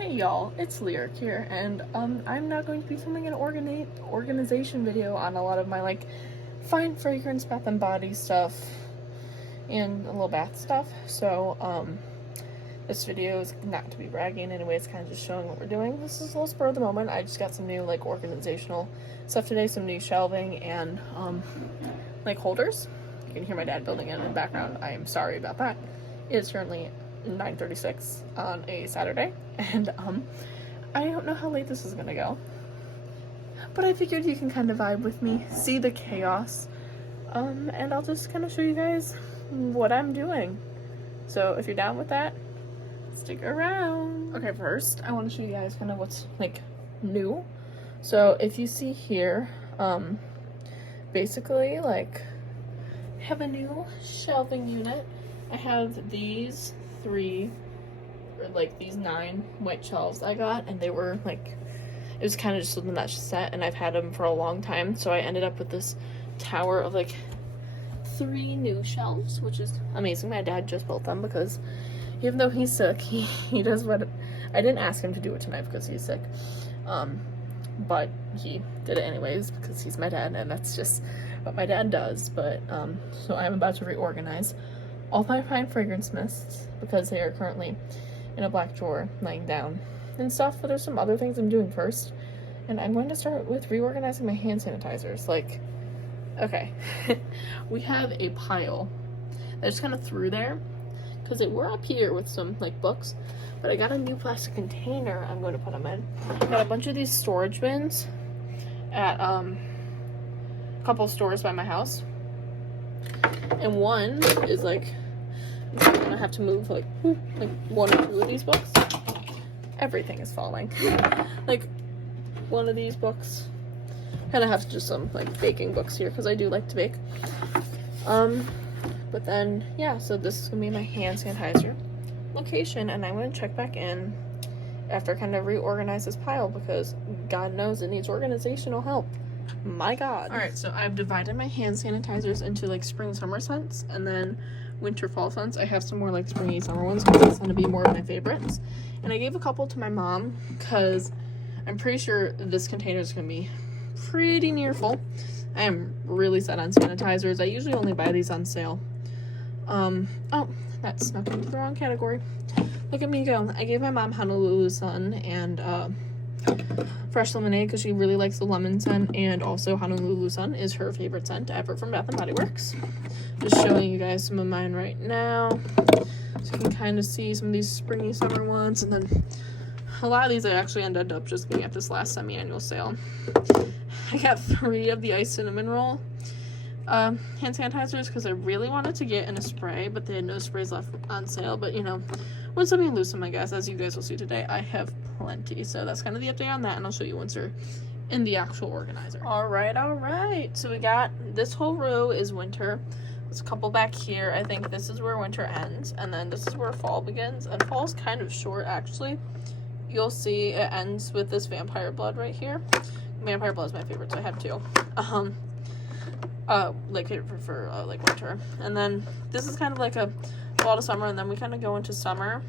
Hey y'all, it's Lyric here, and I'm now going to be filming an organization video on a lot of my fine fragrance bath and body stuff and a little bath stuff. So this video is not to be bragging anyway, it's kind of just showing what we're doing. This is a little spur of the moment. I just got some new organizational stuff today, some new shelving and holders. You can hear my dad building in the background. I am sorry about that. It is currently 9:36 on a Saturday, and I don't know how late this is gonna go, but I figured you can kind of vibe with me, see the chaos, and I'll just kind of show you guys what I'm doing. So if you're down with that, stick around. Okay, first I want to show you guys kind of what's new. So if you see here, basically I have a new shelving unit. I have these these 9 white shelves I got, and they were it was kind of just something that's set, and I've had them for a long time, so I ended up with this tower of 3 new shelves, which is amazing. My dad just built them because even though he's sick, he does what I didn't ask him to do it tonight because he's sick, but he did it anyways because he's my dad, and that's just what my dad does. But so I'm about to reorganize all my fine fragrance mists because they are currently in a black drawer laying down and stuff, but there's some other things I'm doing first, and I'm going to start with reorganizing my hand sanitizers. Okay, we have a pile that I just kind of threw there because we're up here with some books, but I got a new plastic container I'm going to put them in. I got a bunch of these storage bins at a couple stores by my house, and one is I'm gonna have to move 1 or 2 of these books. Everything is falling. One of these books, kind of have just some baking books here because I do like to bake. But then yeah, so this is gonna be my hand sanitizer location, and I'm gonna check back in after I kind of reorganize this pile because God knows it needs organizational help. My God. Alright, so I've divided my hand sanitizers into spring summer scents and then winter fall scents. I have some more springy summer ones because it's going to be more of my favorites, and I gave a couple to my mom because I'm pretty sure this container is going to be pretty near full. I am really set on sanitizers. I usually only buy these on sale. Oh, that snuck into the wrong category. Look at me go. I gave my mom Honolulu Sun and fresh lemonade because she really likes the lemon scent, and also Honolulu Sun is her favorite scent ever from Bath & Body Works. Just showing you guys some of mine right now so you can kind of see some of these springy summer ones, and then a lot of these I actually ended up just being at this last semi-annual sale. I got 3 of the iced cinnamon roll hand sanitizers because I really wanted to get in a spray, but they had no sprays left on sale. But once something lose them, I guess, as you guys will see today, I have plenty. So that's kind of the update on that, and I'll show you once they're in the actual organizer. All right, so we got this whole row is winter. There's a couple back here. I think this is where winter ends, and then this is where fall begins, and fall's kind of short actually. You'll see it ends with this vampire blood right here. Vampire blood is my favorite, so I have 2. For winter, and then this is kind of a fall to summer, and then we kind of go into summer.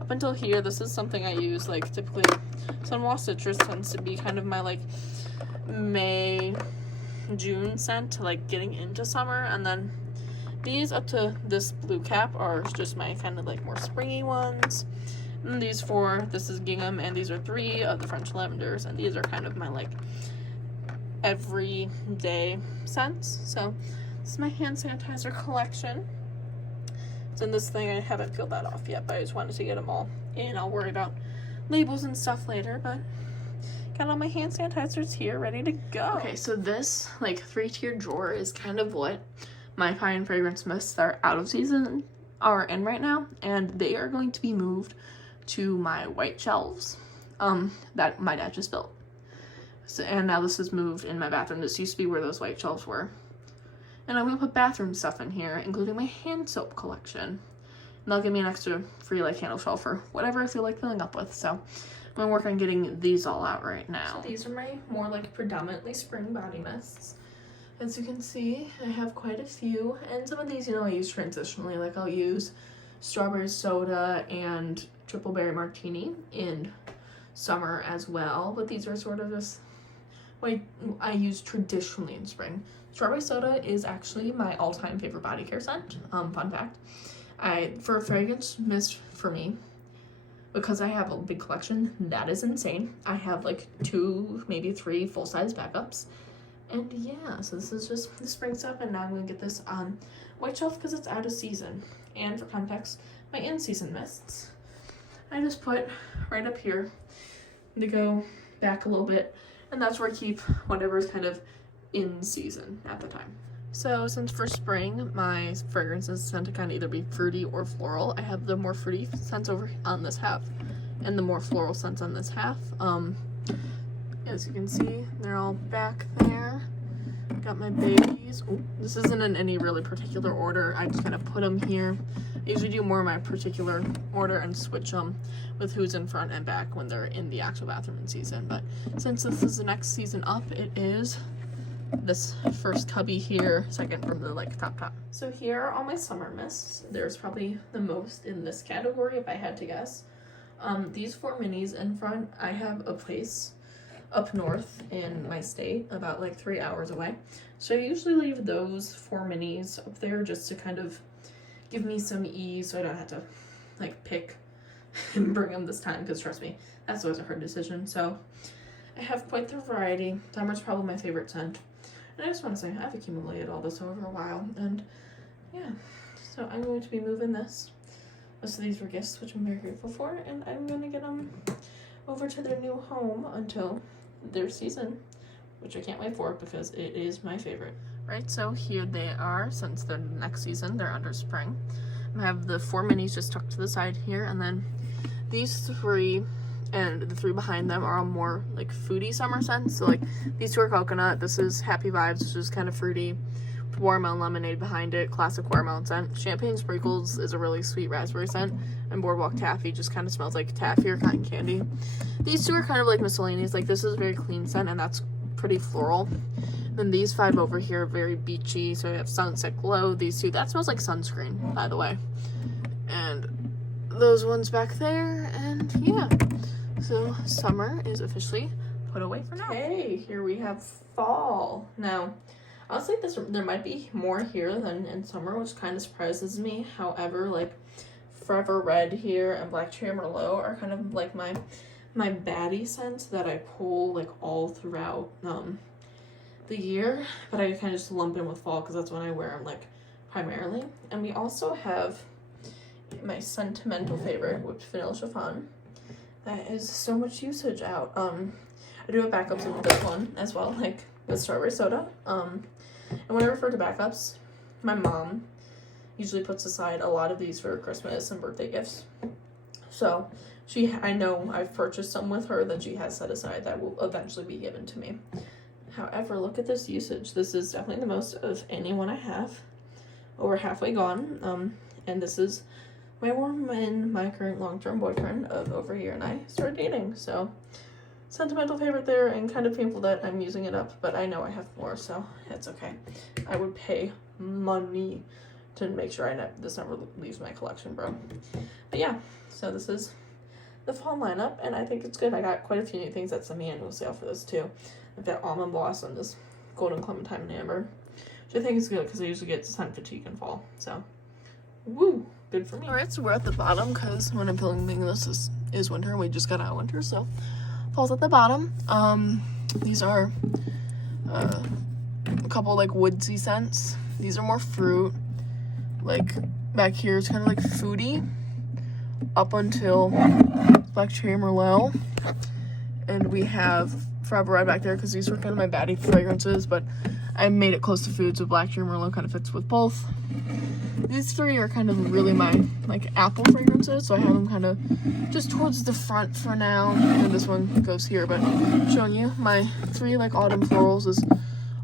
Up until here, this is something I use typically. Sunwasp Citrus tends to be kind of my May, June scent, getting into summer, and then these up to this blue cap are just my kind of more springy ones. And these 4, this is gingham, and these are 3 of the French lavenders, and these are kind of my everyday scents. So this is my hand sanitizer collection. It's in this thing. I haven't peeled that off yet, but I just wanted to get them all in. I'll worry about labels and stuff later, but got all my hand sanitizers here ready to go. Okay, so this 3-tiered drawer is kind of what my fine fragrance mists that are out of season are in right now, and they are going to be moved to my white shelves that my dad just built. So, and now this is moved in my bathroom. This used to be where those white shelves were. And I'm going to put bathroom stuff in here, including my hand soap collection. And they'll give me an extra free candle shelf or whatever I feel like filling up with. So I'm going to work on getting these all out right now. So these are my more predominantly spring body mists. As you can see, I have quite a few. And some of these, I use transitionally. I'll use strawberry soda and triple berry martini in summer as well, but these are sort of just what I use traditionally in spring. Strawberry soda is actually my all-time favorite body care scent. Fun fact. For fragrance mist for me, because I have a big collection, that is insane. I have like 2, maybe 3 full-size backups. And yeah, so this is just the spring stuff, and now I'm gonna get this on white shelf because it's out of season. And for context, my in-season mists, I just put right up here to go back a little bit, and that's where I keep whatever's kind of in season at the time. So since for spring, my fragrances tend to kind of either be fruity or floral, I have the more fruity scents over on this half and the more floral scents on this half. As you can see, they're all back there. Got my babies. Ooh, this isn't in any really particular order. I just kind of put them here. I usually do more of my particular order and switch them with who's in front and back when they're in the actual bathroom in season. But since this is the next season up, it is this first cubby here, second from the like top. So here are all my summer mists. There's probably the most in this category if I had to guess. These 4 minis in front, I have a place up north in my state, about like 3 hours away. So I usually leave those 4 minis up there just to kind of give me some ease so I don't have to like pick and bring them this time, because trust me, that's always a hard decision. So I have quite the variety. Summer's probably my favorite scent. And I just want to say I've accumulated all this over a while, and yeah, so I'm going to be moving this. Most of these were gifts, which I'm very grateful for, and I'm going to get them over to their new home until their season, which I can't wait for because it is my favorite. Right, so here they are. Since they're next season, they're under spring. I have the 4 minis just tucked to the side here, and then these 3 and the 3 behind them are all more like foodie summer scents. So like these 2 are coconut, this is Happy Vibes, which is kind of fruity, watermelon lemonade behind it, classic watermelon scent. Champagne Sprinkles is a really sweet raspberry scent, and Boardwalk Taffy just kind of smells like taffy or cotton candy. These 2 are kind of like miscellaneous. Like this is a very clean scent, and that's pretty floral. Then these 5 over here are very beachy, so we have Sunset Glow. These 2, that smells like sunscreen, by the way. And those ones back there, and yeah. So summer is officially put away for now. Okay, here we have fall. Now, I'll say there might be more here than in summer, which kind of surprises me. However, like Forever Red here and Black Cherry Merlot are kind of like my baddie scents that I pull like all throughout the year, but I kind of just lump in with fall because that's when I wear them like primarily. And we also have my sentimental favorite, which is Vanilla Chiffon. That is so much usage out. I do have backups in this one as well, like with strawberry soda. And when I refer to backups, my mom usually puts aside a lot of these for Christmas and birthday gifts. So I know I've purchased some with her that she has set aside that will eventually be given to me. However, look at this usage. This is definitely the most of any one I have. Over halfway gone. And this is my warm and my current long-term boyfriend of over a year and I started dating. So sentimental favorite there, and kind of painful that I'm using it up, but I know I have more, so it's okay. I would pay money to make sure this never leaves my collection, bro. But yeah, so this is the fall lineup, and I think it's good. I got quite a few new things at semi-annual sale for this too. I've got Almond Blossom, this Golden Clementine and Amber, which I think is good because I usually get scent fatigue in fall. So, woo, good for me. All right, so we're at the bottom because when I'm filming this is winter, and we just got out of winter, so fall's at the bottom. These are a couple like woodsy scents. These are more fruit. Like back here, it's kind of like foodie up until Black Cherry Merlot. And we have Forever Red back there because these were kind of my baddie fragrances, but I made it close to foods with Black Cherry Merlot, kind of fits with both. These 3 are kind of really my like apple fragrances, so I have them kind of just towards the front for now, and this one goes here. But showing you my 3 like autumn florals is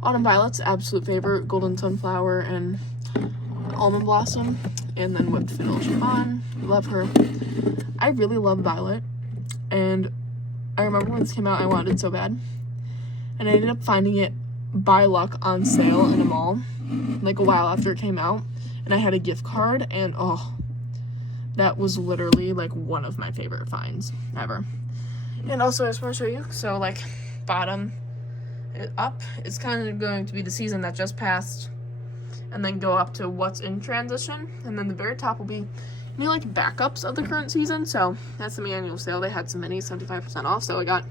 Autumn Violet's absolute favorite, Golden Sunflower and Almond Blossom, and then with Vanilla Chiffon. Love her. I really love Violet, and I remember when this came out I wanted it so bad, and I ended up finding it by luck on sale in a mall like a while after it came out, and I had a gift card, and oh, that was literally like one of my favorite finds ever. And also I just want to show you, so like bottom up is kind of going to be the season that just passed, and then go up to what's in transition, and then the very top will be, you know, like backups of the current season. So that's the annual sale. They had some minis 75% off, so I got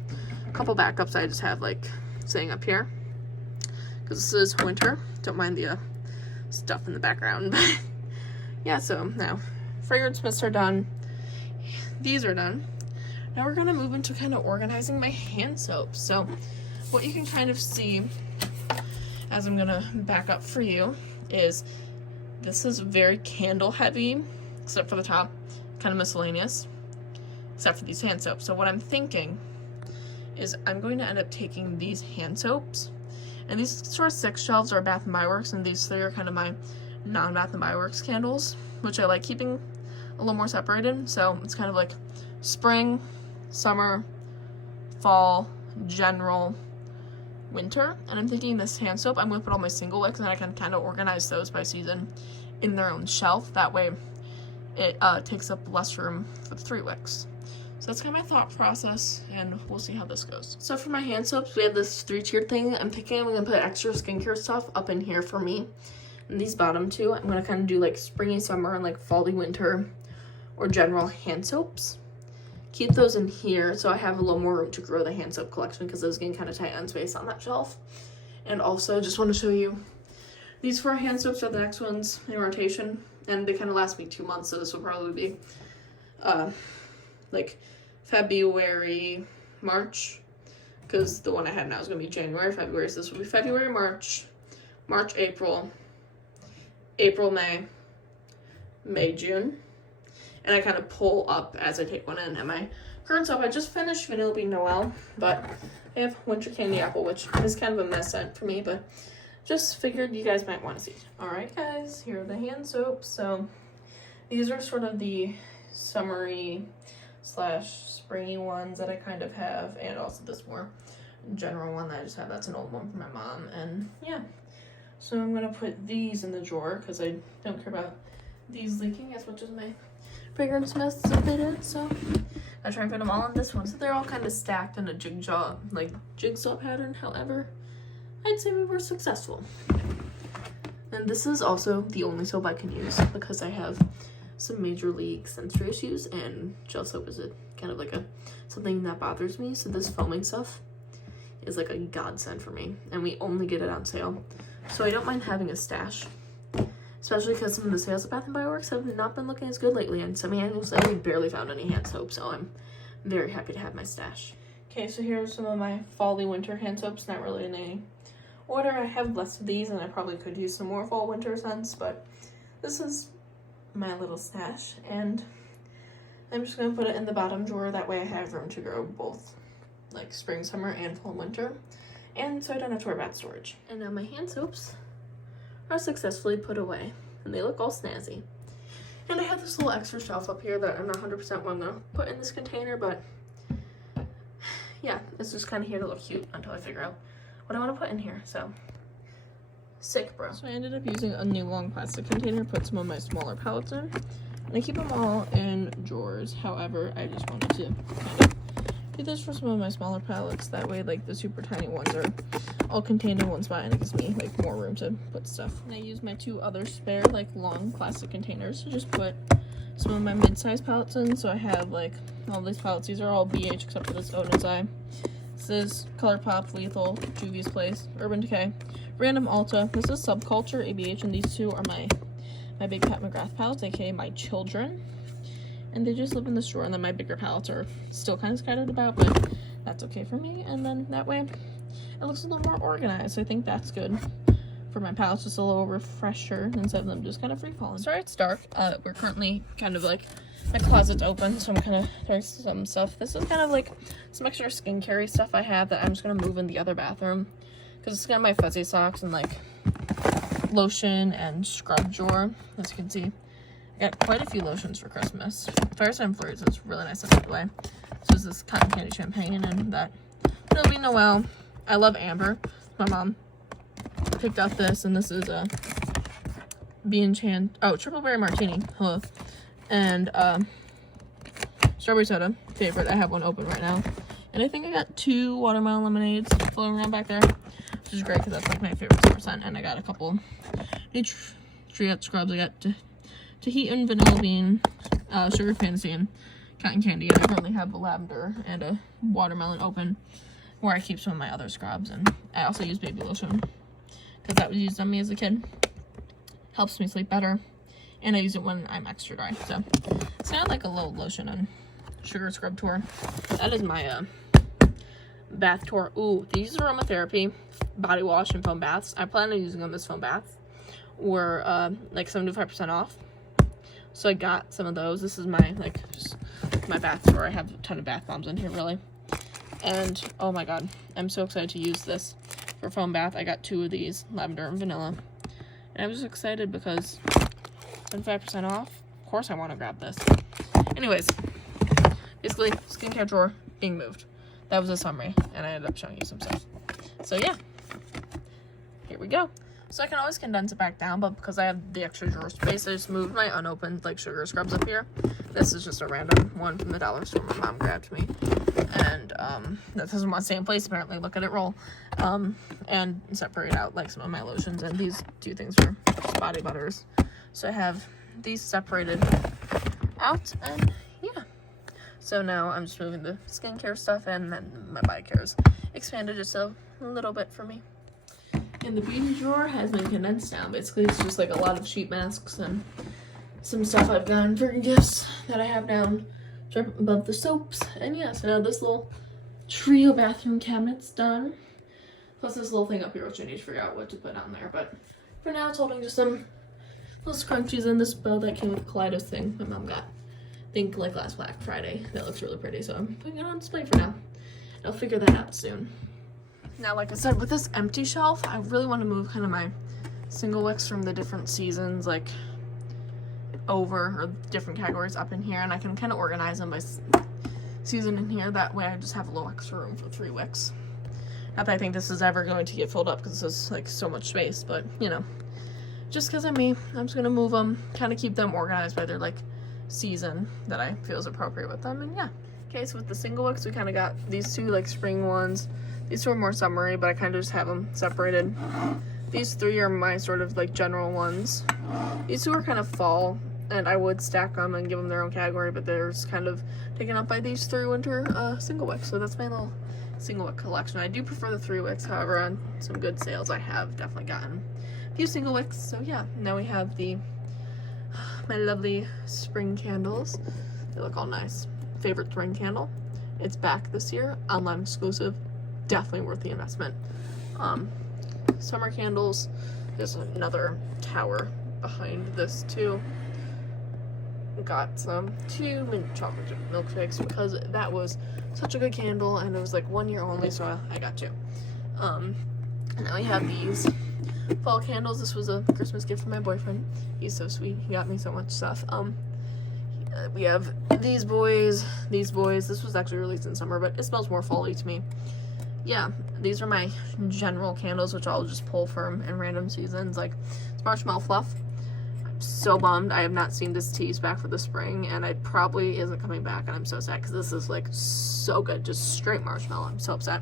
a couple backups I just have like sitting up here because this is winter. Don't mind the stuff in the background. But yeah, so now fragrance mists are done, these are done. Now we're gonna move into kind of organizing my hand soaps. So what you can kind of see as I'm gonna back up for you is this is very candle heavy, except for the top, kind of miscellaneous, except for these hand soaps. So what I'm thinking is I'm going to end up taking these hand soaps, and these sort of 6 shelves are Bath & Body Works, and these 3 are kind of my non-Bath & Body Works candles, which I like keeping a little more separated. So it's kind of like spring, summer, fall, general, winter. And I'm thinking this hand soap, I'm going to put all my single wicks, and I can kind of organize those by season in their own shelf. That way it takes up less room for the 3 wicks. So that's kind of my thought process, and we'll see how this goes. So for my hand soaps, we have this 3-tiered thing. I'm thinking I'm going to put extra skincare stuff up in here for me. And these bottom 2, I'm going to kind of do like springy summer and like fally winter or general hand soaps. Keep those in here so I have a little more room to grow the hand soap collection, because those getting kind of tight on space on that shelf. And also just want to show you these 4 hand soaps are the next ones in rotation, and they kind of last me 2 months, so this will probably be like February, March, because the one I had now is going to be January, February, so this will be February, March, April, May, June. And I kind of pull up as I take one in. And my current soap, I just finished Vanilla Bean Noel, but I have Winter Candy Apple, which is kind of a mess scent for me, but just figured you guys might want to see. Alright guys, here are the hand soaps. So these are sort of the summery / springy ones that I kind of have, and also this more general one that I just have. That's an old one from my mom, and yeah. So I'm going to put these in the drawer because I don't care about these leaking as much as my fragrance mists if they did, so I try and put them all in this one. So they're all kind of stacked in a jigsaw pattern. However, I'd say we were successful. And this is also the only soap I can use because I have some major league sensory issues, and gel soap is kind of like something that bothers me. So this foaming stuff is like a godsend for me, and we only get it on sale. So I don't mind having a stash, especially because some of the sales at Bath & Body Works have not been looking as good lately, and semi-annual sale, we barely found any hand soap, so I'm very happy to have my stash. Okay, so here are some of my fall winter hand soaps, not really in any order. I have less of these, and I probably could use some more fall winter scents, but this is my little stash, and I'm just going to put it in the bottom drawer. That way I have room to grow both like spring, summer, and fall, winter, and so I don't have to worry about storage. And now my hand soaps are successfully put away, and they look all snazzy. And I have this little extra shelf up here that I'm not 100% what I'm gonna put in this container, but yeah, it's just kind of here to look cute until I figure out what I want to put in here. So sick, bro. So I ended up using a new long plastic container, put some of my smaller palettes in, and I keep them all in drawers. However, I just wanted to kind of do this for some of my smaller palettes. That way, like, the super tiny ones are all contained in one spot, and it gives me like more room to put stuff. And I use my 2 other spare like long plastic containers to just put some of my mid-sized palettes in. So I have like all these palettes. These are all BH except for this Odin's Eye. This is ColourPop, Lethal, Juvia's Place, Urban Decay, Random Ulta. This is Subculture, ABH, and these 2 are my big Pat McGrath palettes, aka my children. And they just live in this drawer, and then my bigger palettes are still kind of scattered about, but that's okay for me. And then that way it looks a little more organized. I think that's good for my palettes, just a little refresher instead of them just kind of free falling. Sorry it's dark. We're currently kind of like, my closet's open, so I'm kind of throwing some stuff. This is kind of like some extra skincare stuff I have that I'm just going to move in the other bathroom, because it's kind of my fuzzy socks and like lotion and scrub drawer. As you can see, I got quite a few lotions for Christmas. Fireside Flurries is really nice, by the way. So is this cotton candy champagne, and that Vanilla Bean Noel. I love amber. My mom picked out this, and this is a Triple Berry Martini. Hello. and strawberry soda, favorite. I have one open right now. And I think I got 2 watermelon lemonades floating around back there, which is great because that's like my favorite summer scent. And I got a couple Nutrient scrubs. I got Tahitian vanilla bean, sugar fantasy, and cotton candy. And I currently have a lavender and a watermelon open where I keep some of my other scrubs. And I also use baby lotion because that was used on me as a kid. Helps me sleep better. And I use it when I'm extra dry. So it's kind of like a little lotion and sugar scrub tour. That is my bath tour. Ooh, these are aromatherapy body wash and foam baths. I plan on using them as foam baths. Were like 75% off. So I got some of those. This is my my bath tour. I have a ton of bath bombs in here, really. And oh my god, I'm so excited to use this for foam bath. I got 2 of these, lavender and vanilla. And I was just excited because 75% off. Of course I want to grab this. Anyways, basically, skincare drawer being moved. That was a summary, and I ended up showing you some stuff. So yeah, here we go. So I can always condense it back down, but because I have the extra drawer space, I just moved my unopened like sugar scrubs up here. This is just a random one from the dollar store my mom grabbed me. And that doesn't want to stay in place apparently. Look at it roll. And separate out like some of my lotions, and these 2 things are body butters. So I have these separated out, and yeah. So now I'm just moving the skincare stuff, and then my body care is expanded just a little bit for me. And the beauty drawer has been condensed down. Basically, it's just like a lot of sheet masks and some stuff I've gotten for gifts that I have down above the soaps. And yeah, so now this little trio bathroom cabinet's done. Plus this little thing up here, which I need to figure out what to put on there. But for now, it's holding just some little scrunchies and this bow that came with the Kaleidos thing my mom got. I think like last Black Friday. That looks really pretty, so I'm putting it on display for now. I'll figure that out soon. Now, like I said, with this empty shelf, I really want to move kind of my single wicks from the different seasons, like over, or different categories up in here, and I can kind of organize them by season in here. That way I just have a little extra room for 3 wicks. Not that I think this is ever going to get filled up because this is like so much space, but you know, just because I'm me, I'm just going to move them, kind of keep them organized by their like season that I feel is appropriate with them. And yeah. Okay, so with the single wicks, we kind of got these 2 like spring ones. These 2 are more summery, but I kind of just have them separated. These 3 are my sort of like general ones. These 2 are kind of fall, and I would stack them and give them their own category, but they're just kind of taken up by these 3 winter single wicks. So that's my little single wick collection. I do prefer the 3 wicks, however, on some good sales I have definitely gotten a few single wicks. So yeah, now we have my lovely spring candles. They look all nice. Favorite spring candle. It's back this year, online exclusive. Definitely worth the investment. Summer candles. There's another tower behind this too. Got some 2 mint chocolate chip milkshakes because that was such a good candle, and it was like 1 year only, so I got 2. And now we have these fall candles. This was a Christmas gift from my boyfriend. He's so sweet. He got me so much stuff. We have these boys. This was actually released in summer, but it smells more fall-y to me. Yeah, these are my general candles, which I'll just pull from in random seasons. Like, it's marshmallow fluff. I'm so bummed I have not seen this tease back for the spring, and it probably isn't coming back, and I'm so sad because this is like so good, just straight marshmallow. I'm so upset.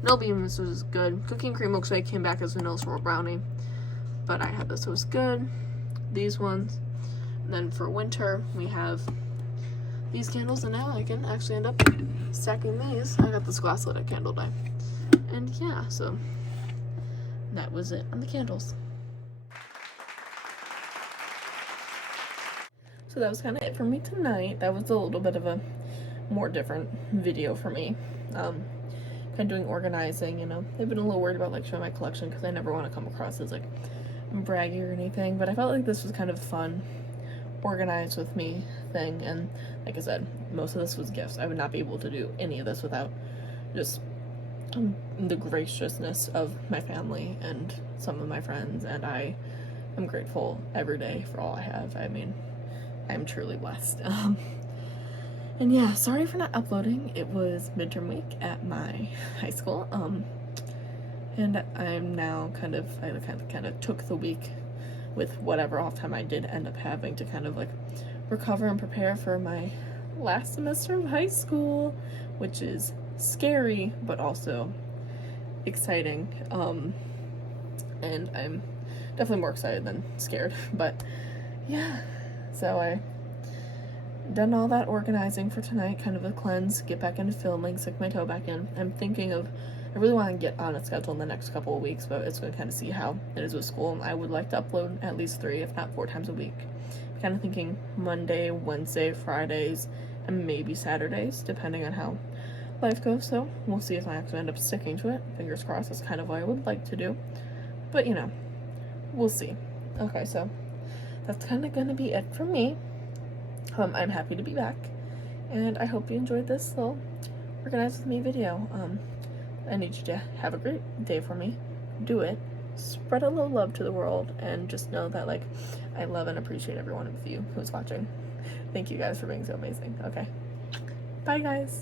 Vanilla bean, this was good. Cookie and cream milkshake came back as vanilla swirl brownie, but I had this, it was good. These ones. And then for winter, we have these candles, and now I can actually end up stacking these. I got this glass lit at candle day. And yeah, so that was it on the candles. So that was kind of it for me tonight. That was a little bit of a more different video for me. Kind of doing organizing, you know. I've been a little worried about like showing my collection because I never want to come across as like braggy or anything, but I felt like this was kind of fun, organized with me thing. And like I said, most of this was gifts. I would not be able to do any of this without just the graciousness of my family and some of my friends, and I am grateful every day for all I have. I mean, I'm truly blessed. And yeah, sorry for not uploading. It was midterm week at my high school, and I'm now kind of took the week with whatever off time I did end up having to kind of like recover and prepare for my last semester of high school, which is scary but also exciting. And I'm definitely more excited than scared, but yeah. So I done all that organizing for tonight, kind of a cleanse, get back into filming, stick my toe back in. I'm thinking of, I really want to get on a schedule in the next couple of weeks, but it's going to kind of see how it is with school. I would like to upload at least 3, if not 4 times a week. I'm kind of thinking Monday, Wednesday, Fridays, and maybe Saturdays, depending on how life goes. So we'll see if I actually end up sticking to it. Fingers crossed, that's kind of what I would like to do. But you know, we'll see. Okay, so that's kind of going to be it for me. I'm happy to be back, and I hope you enjoyed this little Organize With Me video. I need you to have a great day for me. Do it. Spread a little love to the world, and just know that, like, I love and appreciate every one of you who's watching. Thank you guys for being so amazing. Okay. Bye, guys.